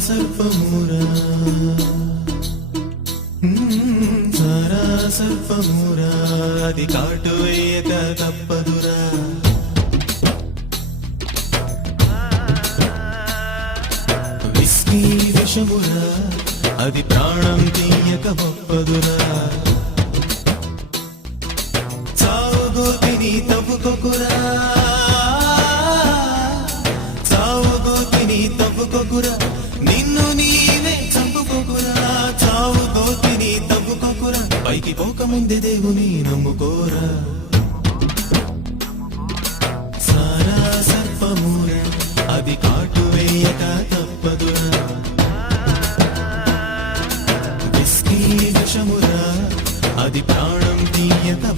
సర్పమురా సారా సర్పమురా అది కాటు వేయక తప్పదురా విస్కీ విషమురా అది ప్రాణం తీయక ఒప్పదురా చావు గోతిని తప్పుకొకురా చావు గోతిని తప్పుకొకురా నిన్ను నీవే చంపుకోకురా చావు గోతిని తప్పుకొకురా పైకి పోకముందే దేవుని నమ్ముకోరా